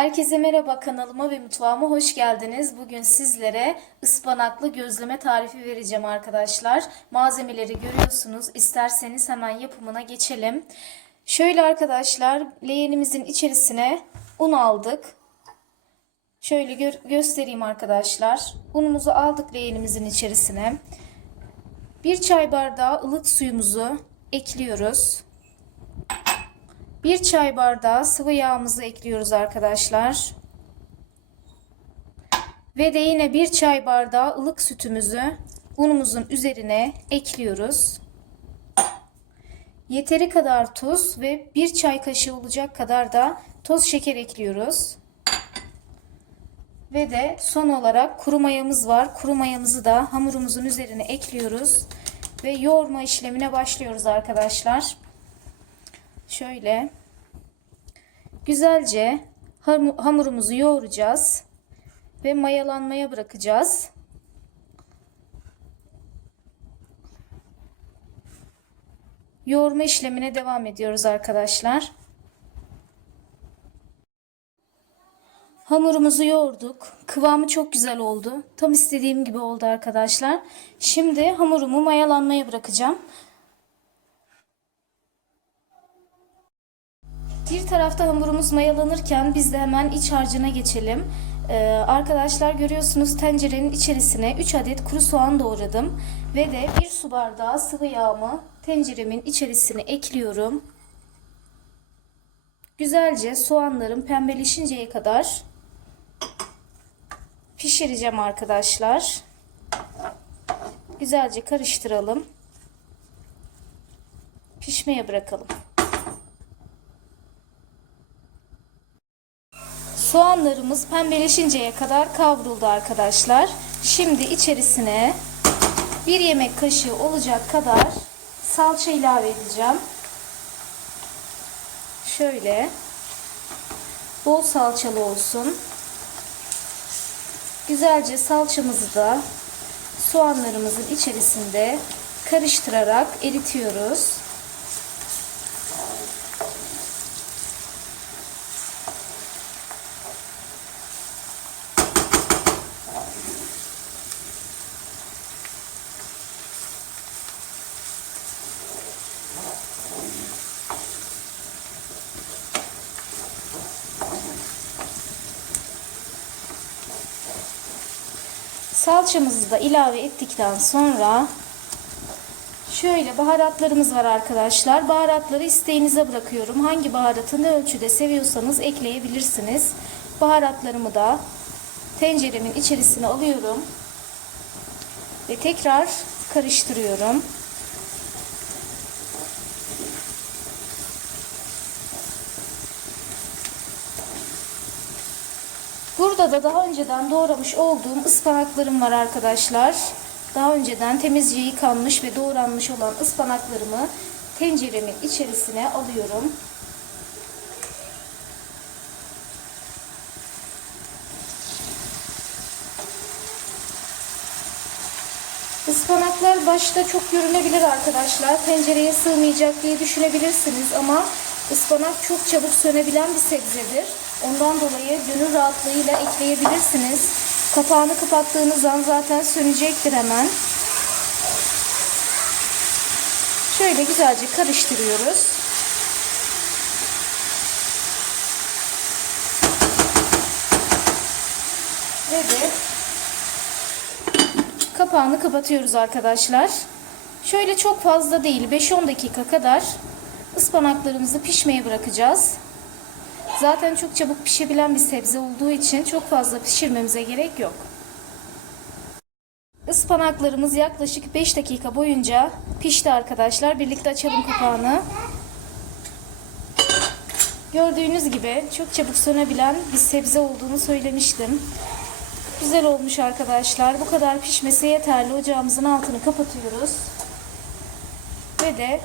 Herkese merhaba kanalıma ve mutfağıma hoş geldiniz. Bugün sizlere ıspanaklı gözleme tarifi vereceğim arkadaşlar. Malzemeleri görüyorsunuz. İsterseniz hemen yapımına geçelim. Şöyle arkadaşlar leğenimizin içerisine un aldık. Şöyle gö- göstereyim arkadaşlar. Unumuzu aldık leğenimizin içerisine. Bir çay bardağı ılık suyumuzu ekliyoruz. Bir çay bardağı sıvı yağımızı ekliyoruz arkadaşlar. Ve de yine bir çay bardağı ılık sütümüzü unumuzun üzerine ekliyoruz. Yeteri kadar tuz ve bir çay kaşığı olacak kadar da toz şeker ekliyoruz. Ve de son olarak kuru mayamız var. Kuru mayamızı da hamurumuzun üzerine ekliyoruz. Ve yoğurma işlemine başlıyoruz arkadaşlar. Şöyle güzelce hamurumuzu yoğuracağız ve mayalanmaya bırakacağız. Yoğurma işlemine devam ediyoruz arkadaşlar. Hamurumuzu yoğurduk. Kıvamı çok güzel oldu. Tam istediğim gibi oldu arkadaşlar. Şimdi hamurumu mayalanmaya bırakacağım. Bir tarafta hamurumuz mayalanırken biz de hemen iç harcına geçelim. Ee, arkadaşlar görüyorsunuz tencerenin içerisine 3 adet kuru soğan doğradım. Ve de 1 su bardağı sıvı yağımı tenceremin içerisine ekliyorum. Güzelce soğanlarım pembeleşinceye kadar pişireceğim arkadaşlar. Güzelce karıştıralım. Pişmeye bırakalım. Soğanlarımız pembeleşinceye kadar kavruldu arkadaşlar. Şimdi içerisine bir yemek kaşığı olacak kadar salça ilave edeceğim. Şöyle bol salçalı olsun. Güzelce salçamızı da soğanlarımızın içerisinde karıştırarak eritiyoruz. Salçamızı da ilave ettikten sonra şöyle baharatlarımız var arkadaşlar. Baharatları isteğinize bırakıyorum. Hangi baharatı ne ölçüde seviyorsanız ekleyebilirsiniz. Baharatlarımı da tenceremin içerisine alıyorum. Ve tekrar karıştırıyorum. Burada da daha önceden doğramış olduğum ıspanaklarım var arkadaşlar. Daha önceden temizce yıkanmış ve doğranmış olan ıspanaklarımı tenceremin içerisine alıyorum. Ispanaklar başta çok görünebilir arkadaşlar. Tencereye sığmayacak diye düşünebilirsiniz ama ıspanak çok çabuk sönebilen bir sebzedir. Ondan dolayı gönül rahatlığıyla ekleyebilirsiniz. Kapağını kapattığınız an zaten sönecektir hemen. Şöyle güzelce karıştırıyoruz. Ve kapağını kapatıyoruz arkadaşlar. Şöyle çok fazla değil 5-10 dakika kadar ıspanaklarımızı pişmeye bırakacağız. Zaten çok çabuk pişebilen bir sebze olduğu için çok fazla pişirmemize gerek yok. Ispanaklarımız yaklaşık 5 dakika boyunca pişti arkadaşlar. Birlikte açalım kapağını. Gördüğünüz gibi çok çabuk sönebilen bir sebze olduğunu söylemiştim. Güzel olmuş arkadaşlar. Bu kadar pişmesi yeterli. Ocağımızın altını kapatıyoruz. Ve de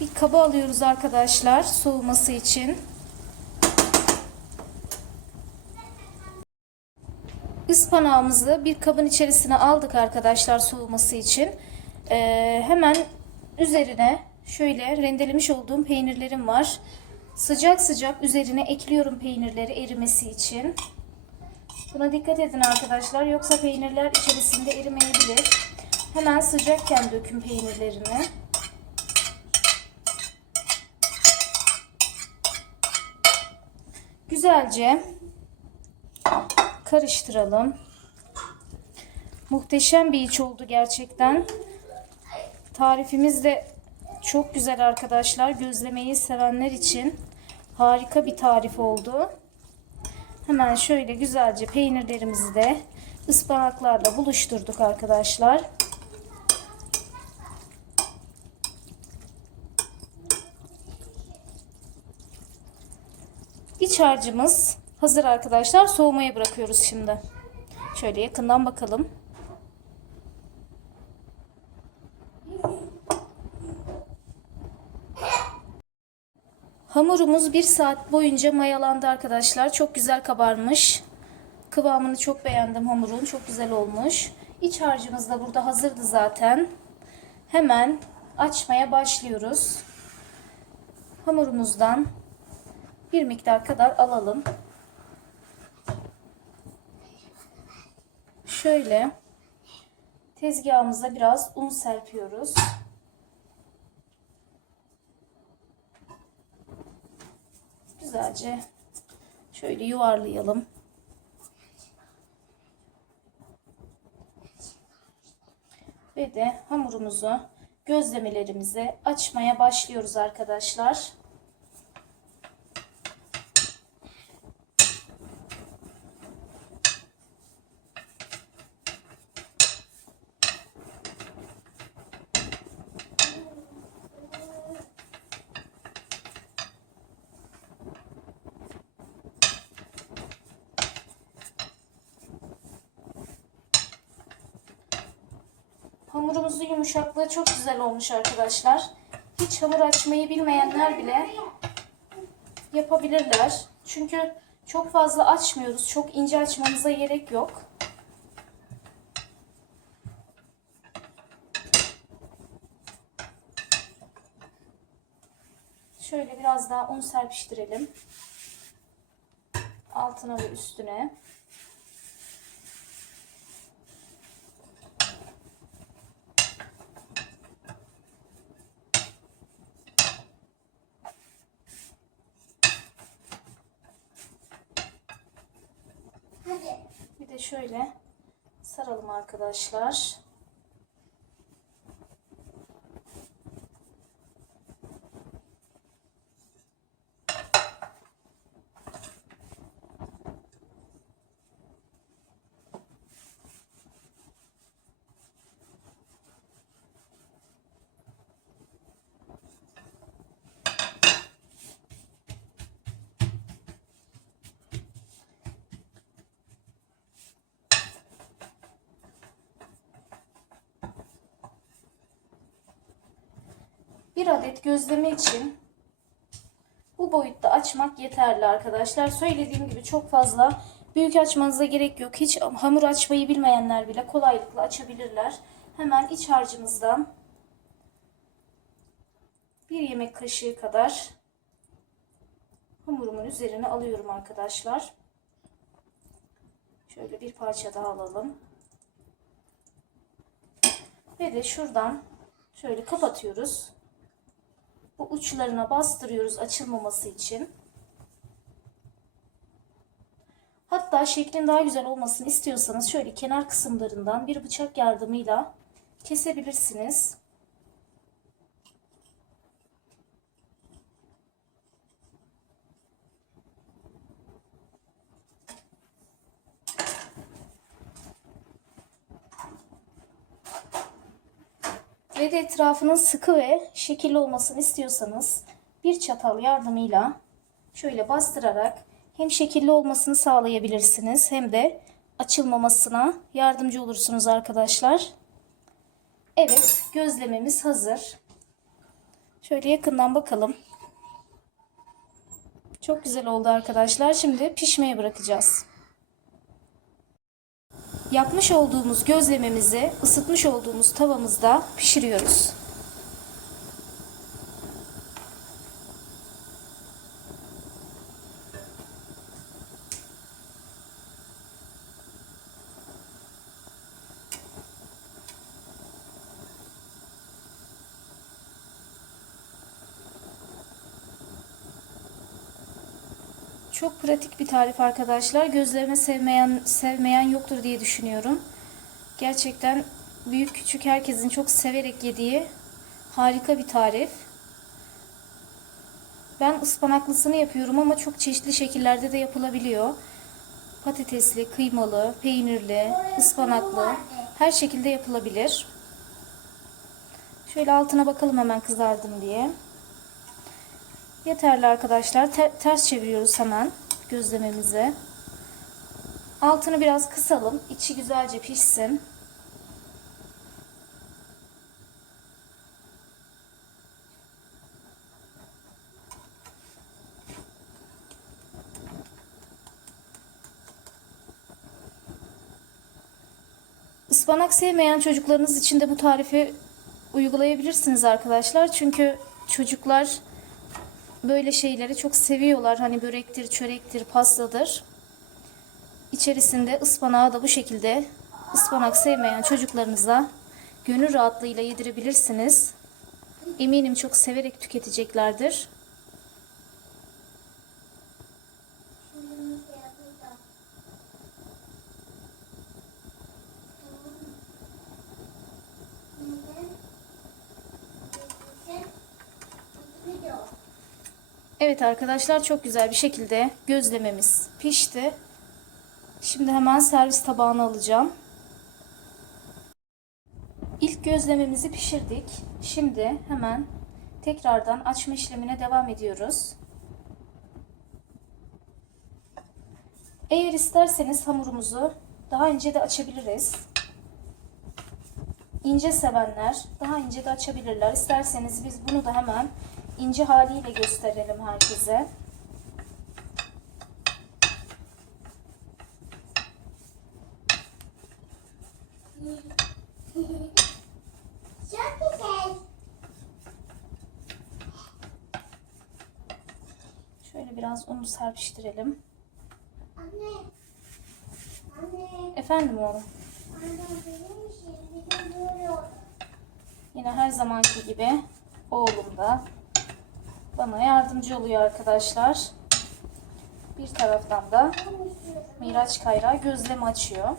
bir kaba alıyoruz arkadaşlar soğuması için. Ispanağımızı bir kabın içerisine aldık arkadaşlar soğuması için. Ee, hemen üzerine şöyle rendelemiş olduğum peynirlerim var. Sıcak sıcak üzerine ekliyorum peynirleri erimesi için. Buna dikkat edin arkadaşlar yoksa peynirler içerisinde erimeyebilir. Hemen sıcakken dökün peynirlerini. Güzelce karıştıralım. Muhteşem bir iç oldu gerçekten. Tarifimiz de çok güzel arkadaşlar. Gözlemeyi sevenler için harika bir tarif oldu. Hemen şöyle güzelce peynirlerimizi de ıspanaklarla buluşturduk arkadaşlar. İç harcımız hazır arkadaşlar. Soğumaya bırakıyoruz şimdi. Şöyle yakından bakalım. Hamurumuz bir saat boyunca mayalandı arkadaşlar. Çok güzel kabarmış. Kıvamını çok beğendim hamurun. Çok güzel olmuş. İç harcımız da burada hazırdı zaten. Hemen açmaya başlıyoruz. Hamurumuzdan bir miktar kadar alalım. Şöyle tezgahımıza biraz un serpiyoruz. Güzelce şöyle yuvarlayalım. Ve de hamurumuzu gözlemelerimizi açmaya başlıyoruz arkadaşlar. Hamurumuzun yumuşaklığı çok güzel olmuş arkadaşlar. Hiç hamur açmayı bilmeyenler bile yapabilirler. Çünkü çok fazla açmıyoruz. Çok ince açmamıza gerek yok. Şöyle biraz daha un serpiştirelim. Altına ve üstüne. Bir de şöyle saralım arkadaşlar. Bir adet gözleme için bu boyutta açmak yeterli arkadaşlar. Söylediğim gibi çok fazla büyük açmanıza gerek yok. Hiç hamur açmayı bilmeyenler bile kolaylıkla açabilirler. Hemen iç harcımızdan bir yemek kaşığı kadar hamurumun üzerine alıyorum arkadaşlar. Şöyle bir parça daha alalım. Ve de şuradan şöyle kapatıyoruz. Bu uçlarına bastırıyoruz açılmaması için. Hatta şeklin daha güzel olmasını istiyorsanız şöyle kenar kısımlarından bir bıçak yardımıyla kesebilirsiniz. Ve de etrafının sıkı ve şekilli olmasını istiyorsanız bir çatal yardımıyla şöyle bastırarak hem şekilli olmasını sağlayabilirsiniz hem de açılmamasına yardımcı olursunuz arkadaşlar. Evet gözlememiz hazır. Şöyle yakından bakalım. Çok güzel oldu arkadaşlar. Şimdi pişmeye bırakacağız. Yapmış olduğumuz gözlememizi ısıtmış olduğumuz tavamızda pişiriyoruz. Çok pratik bir tarif arkadaşlar. Gözleme sevmeyen sevmeyen yoktur diye düşünüyorum. Gerçekten büyük küçük herkesin çok severek yediği harika bir tarif. Ben ıspanaklısını yapıyorum ama çok çeşitli şekillerde de yapılabiliyor. Patatesli, kıymalı, peynirli, ıspanaklı her şekilde yapılabilir. Şöyle altına bakalım hemen kızardım diye. Yeterli arkadaşlar. Te- ters çeviriyoruz hemen gözlememizi. Altını biraz kısalım. İçi güzelce pişsin. Ispanak sevmeyen çocuklarınız için de bu tarifi uygulayabilirsiniz arkadaşlar. Çünkü çocuklar böyle şeyleri çok seviyorlar. Hani börektir, çörektir, pastadır. İçerisinde ıspanağı da bu şekilde ıspanak sevmeyen çocuklarınıza gönül rahatlığıyla yedirebilirsiniz. Eminim çok severek tüketeceklerdir. Evet arkadaşlar çok güzel bir şekilde gözlememiz pişti. Şimdi hemen servis tabağına alacağım. İlk gözlememizi pişirdik. Şimdi hemen tekrardan açma işlemine devam ediyoruz. Eğer isterseniz hamurumuzu daha ince de açabiliriz. İnce sevenler daha ince de açabilirler. İsterseniz biz bunu da hemen ince haliyle gösterelim herkese. Çok güzel. Şöyle biraz unu serpiştirelim. Anne. Anne. Efendim oğlum. Yine her zamanki gibi oğlum da bana yardımcı oluyor arkadaşlar. Bir taraftan da Miraç Kayra gözlem açıyor.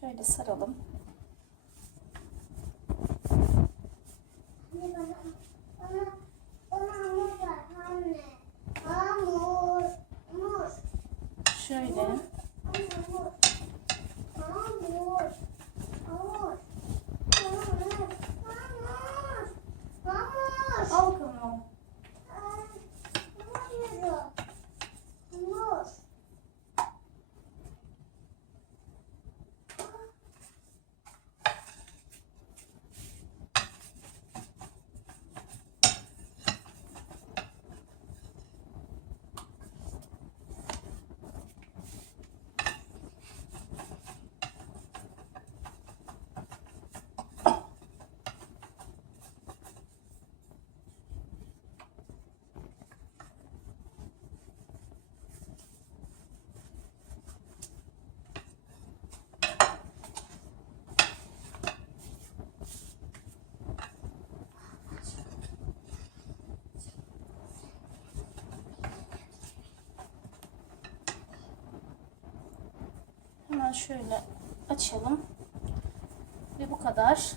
Şöyle saralım. Anne bana, bana, bana hamur ver anne. Hamur. Hamur. Şöyle. Hamur. Hamur. Hamur. Hamur. Hamur. Hamur. Al bakalım. Ay, Hamur yiyorum. Hamur. Hemen şöyle açalım. Ve bu kadar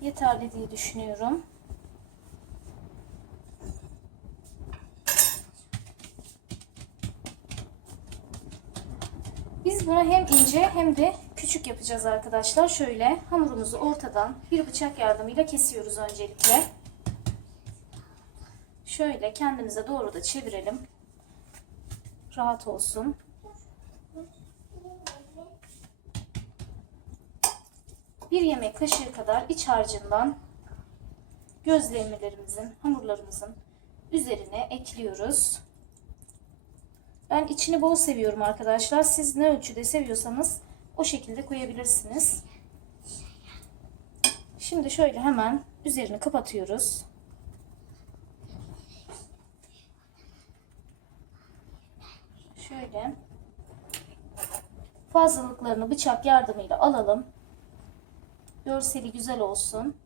yeterli diye düşünüyorum. Biz bunu hem ince hem de küçük yapacağız arkadaşlar. Şöyle hamurumuzu ortadan bir bıçak yardımıyla kesiyoruz öncelikle. Şöyle kendimize doğru da çevirelim. Rahat olsun. Bir yemek kaşığı kadar iç harcından gözlemelerimizin, hamurlarımızın üzerine ekliyoruz. Ben içini bol seviyorum arkadaşlar. Siz ne ölçüde seviyorsanız o şekilde koyabilirsiniz. Şimdi şöyle hemen üzerini kapatıyoruz. Şöyle fazlalıklarını bıçak yardımıyla alalım. Görseli güzel olsun.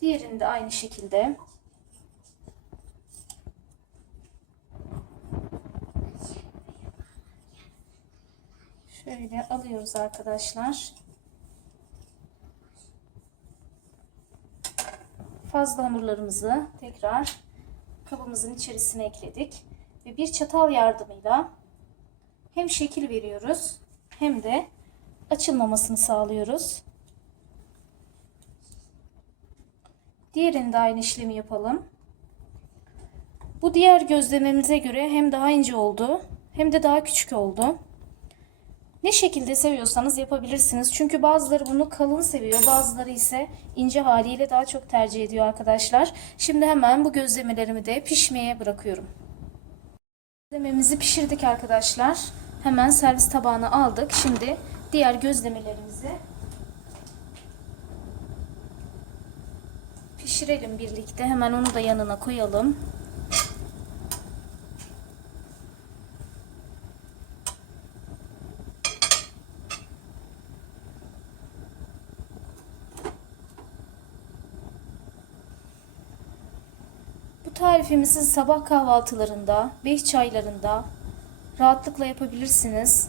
Diğerini de aynı şekilde. Şöyle alıyoruz arkadaşlar. Fazla hamurlarımızı tekrar kabımızın içerisine ekledik. Ve bir çatal yardımıyla hem şekil veriyoruz hem de açılmamasını sağlıyoruz. Diğerini de aynı işlemi yapalım. Bu diğer gözlememize göre hem daha ince oldu hem de daha küçük oldu. Ne şekilde seviyorsanız yapabilirsiniz. Çünkü bazıları bunu kalın seviyor. Bazıları ise ince haliyle daha çok tercih ediyor arkadaşlar. Şimdi hemen bu gözlemelerimi de pişmeye bırakıyorum. Gözlememizi pişirdik arkadaşlar. Hemen servis tabağına aldık. Şimdi diğer gözlemelerimizi pişirelim birlikte. Hemen onu da yanına koyalım. Bu tarifimizi sabah kahvaltılarında, beş çaylarında rahatlıkla yapabilirsiniz.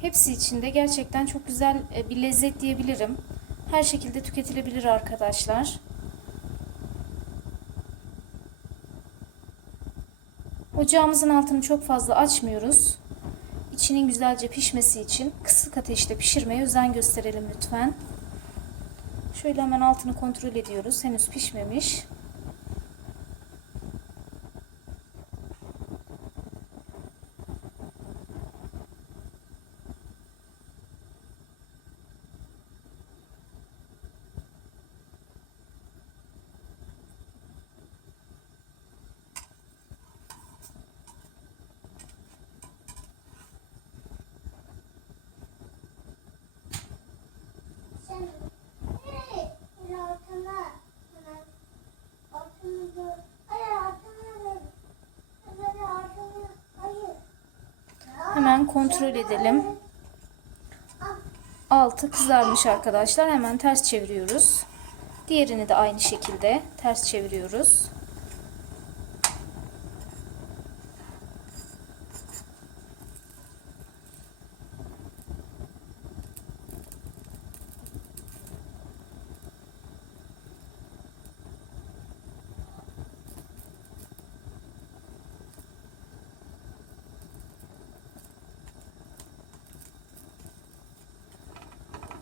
Hepsi içinde gerçekten çok güzel e, bir lezzet diyebilirim. Her şekilde tüketilebilir arkadaşlar. Ocağımızın altını çok fazla açmıyoruz. İçinin güzelce pişmesi için kısık ateşte pişirmeye özen gösterelim lütfen. Şöyle hemen altını kontrol ediyoruz. Henüz pişmemiş. Sen hey, el altına. Hemen altını dur. Hayır altını dur. Hayır altını. Hayır. Hemen kontrol edelim. Altı kızarmış arkadaşlar. Hemen ters çeviriyoruz. Diğerini de aynı şekilde ters çeviriyoruz.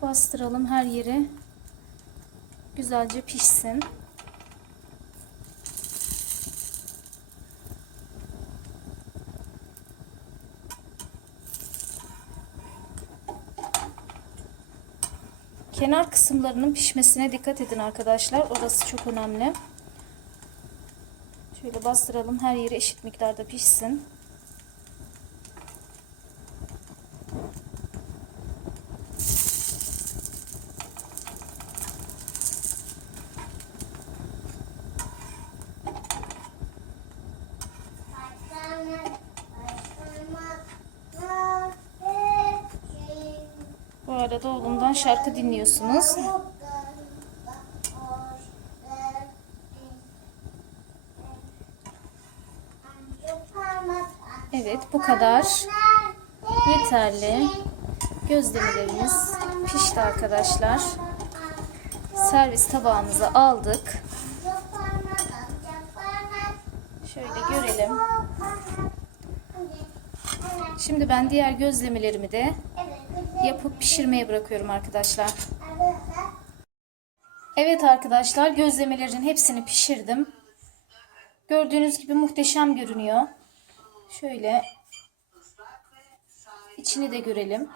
Bastıralım her yeri. Güzelce pişsin. Kenar kısımlarının pişmesine dikkat edin arkadaşlar. Orası çok önemli. Şöyle bastıralım her yeri eşit miktarda pişsin. Arada oğlumdan şarkı dinliyorsunuz. Evet bu kadar yeterli. Gözlemelerimiz pişti arkadaşlar. Servis tabağımıza aldık. Şöyle görelim. Şimdi ben diğer gözlemelerimi de yapıp pişirmeye bırakıyorum arkadaşlar. Evet arkadaşlar gözlemelerin hepsini pişirdim. Gördüğünüz gibi muhteşem görünüyor. Şöyle içini de görelim.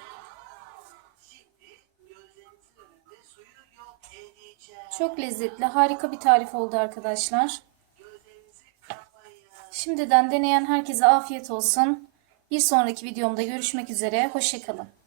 Çok lezzetli, harika bir tarif oldu arkadaşlar. Şimdiden deneyen herkese afiyet olsun. Bir sonraki videomda görüşmek üzere. Hoşçakalın.